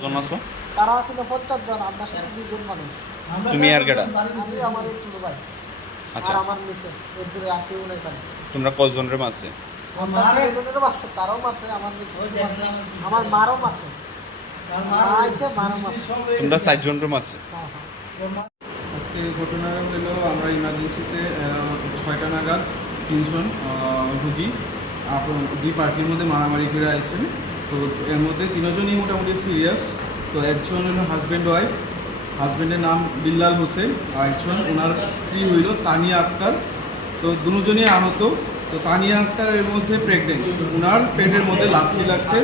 কজন আছো? তারা ছিল পঞ্চাশ জন আমরা দুজন মানুষ। তুমি আর কেডা আমি আমার এই ছোট ভাই। আচ্ছা। আর আমার মিসেস এর দূরে আর কেউ নেই পারে তোমরা কজনের মারছে আমরা তিনজনেরও মারছে তারাও মারছে আমার মিসেস আমার মারও মারছে মা আইছে মারও মারছে তোমরা মারছে হ্যাঁ হ্যাঁ। আজকে ঘটনাটা হলো আমরা ইমার্জেন্সিতে ছয়টা নাগাদ তিনজন রুগী আপন- দুই পার্টির মধ্যে মারামারি করে আইছেন। তো এর মধ্যে তিনজনই মোটামুটি সিরিয়াস তো একজন হলো হাজব্যান্ড ওয়াইফ হাজব্যান্ডের নাম বিল্লাল হোসেন আর একজন ওনার স্ত্রী হইল তানিয়া আক্তার। তো দুজনই আহত। তো তানিয়া আক্তার এর মধ্যে প্রেগনেন্ট ওনার পেটের মধ্যে লাথি লাগছে।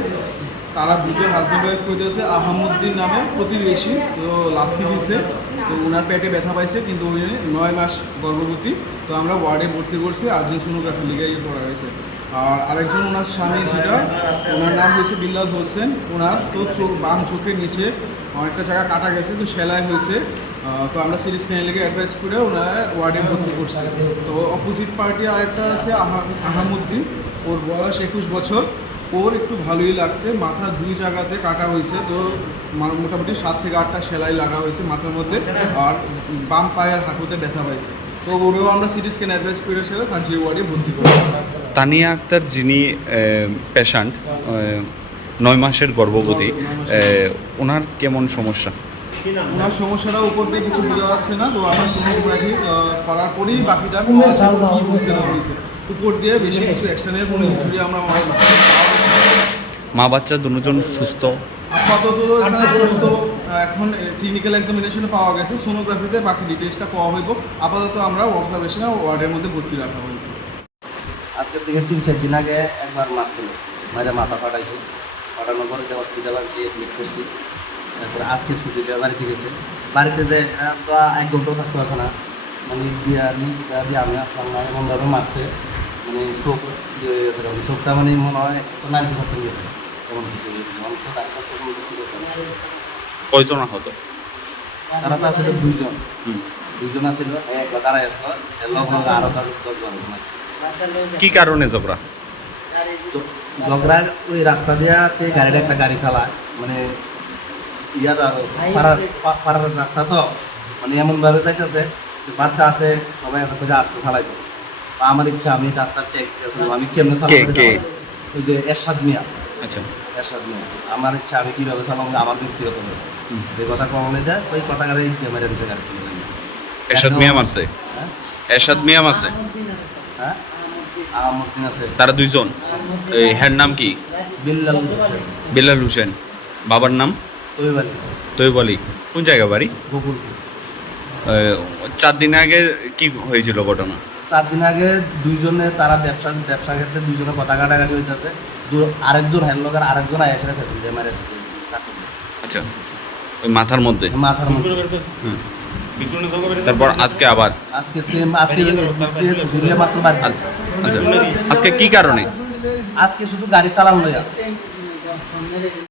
তারা দুজন হাজব্যান্ড ওয়াইফ কইতেছে আহমদ্দিন নামে প্রতিবেশী। তো লাথি দিছে। তো ওনার পেটে ব্যথা পাইছে, কিন্তু উনি নয় মাস গর্ভবতী। তো আমরা ওয়ার্ডে ভর্তি করছি, আর্জেন্ট সোনোগ্রাফি লিগে ইয়ে করা হয়েছে। আর আরেকজন ওনার স্বামী যেটা ওনার নাম হয়েছে বিল্লাল হোসেন। ওনার তো চোখ বাম চোখের নিচে অনেকটা জায়গা কাটা গেছে, তো সেলাই হয়েছে। তো আমরা সিরিজ লেগে অ্যাডভাইস করে ওনার ওয়ার্ডে ভর্তি করছি। তো অপোজিট পার্টি আরেকটা আছে, আহা- আহামুদ্দিন। ওর বয়স একুশ বছর। ওর একটু ভালোই লাগছে, মাথা দুই জায়গাতে কাটা হয়েছে, তো মোটামুটি সাত থেকে আটটা সেলাই লাগা হয়েছে মাথার মধ্যে। আর বাম পায়ের হাঁটুতে ব্যথা পাইছে তো ওরেও আমরা সিরিজ স্ক্যান অ্যাডভাইস করে সেটা সার্জারি ওয়ার্ডে ভর্তি করে। তানিয়া আক্তার যিনি পেশেন্ট নয় মাসের গর্ভবতী ওনার কেমন সমস্যা? ওনার সমস্যাটা উপর দিয়ে কিছু বোঝা যাচ্ছে না তো আমরা সোনোগ্রাফি করার পরেই বাকিটা কী হয়েছে না হয়েছে উপর দিয়ে বেশি কিছু এক্সটার্নাল কোনো ইঞ্জুরি আমরা মা বাচ্চা দুজন সুস্থ? আপাতত সুস্থ এখন ক্লিনিক্যাল এক্সামিনেশনে পাওয়া গেছে সোনোগ্রাফিতে বাকি ডিটেলসটা পাওয়া হইব। আপাতত আমরা অবজারভেশনে ওয়ার্ডের মধ্যে ভর্তি রাখা হয়েছে। আজকের থেকে তিন চার দিন আগে একবার মারছিল। মাঝে মাথা ফাটাইছে। ফাটানোর পরে হসপিটাল আনছি এডমিট করছি। তারপরে আজকে ছুটি দিয়ে বাড়িতে গেছে। বাড়িতে যে তো এক ঘন্টাও থাকতে পারছে না। মানে দিয়া দিয়া আমি আসলাম না এমনভাবে মারছে। মানে চোখ ইয়ে হয়ে গেছে এরকম। চোখটা মানে মনে হয় একশো নাইনটি পার্সেন্ট গেছে। এমন কিছু আমি তো ডাক্তার তো কিছু করতে। কয়জন আহত? তারা তো আসলে দুইজন। হুম। দাঁড়াই আসলো এর লগে লগে আরও দশ দশ বারো জন আছে কি কারণে ঝগড়া? ঝগড়া ওই রাস্তা দিয়া তে গাড়িটা একটা গাড়ি চালায় মানে ইয়ার পাড়ার পাড়ার রাস্তা তো মানে এমনভাবে যাইতেছে যে বাচ্চা আছে সবাই আছে কোথায় আস্তে চালাইতো। আমার ইচ্ছা আমি রাস্তার ট্যাক্স আমি কেমনে কে, চালাবো ওই যে এরশাদ মিয়া। আচ্ছা। এরশাদ মিয়া। আমার ইচ্ছা আমি কীভাবে চালাবো আমার ব্যক্তিগত। এই কথা কমলে দেয় ওই কথা গাড়ি মেরে দিছে গাড়ি এরশাদ মিয়া মারছে। হ্যাঁ এরশাদ মিয়া মারছে। হ্যাঁ আছে তারা দুইজন। এই হ্যার নাম কি? বিল্লাল হোসেন। বাবার নাম? তৈব আলী। কোন জায়গা বাড়ি? চার দিন আগে কি হয়েছিল ঘটনা? চার দিন আগে দুইজনে তারা ব্যবসা ব্যবসা ক্ষেত্রে দুইজনে কথা কাটাকাটি হইতেছে। দু- আরেকজন হ্যান্ডলকার আরেকজন আয়েসে ফেসিলিটি মারে আচ্ছা। ওই মাথার মধ্যে? মাথার মধ্যে। হুম। তারপর আজকে আবার? আজকে সেম আজকে ঘুরিয়ে মাত্র বার আচ্ছা আজকে কি কারণে? আজকে শুধু গাড়ি চালানো আছে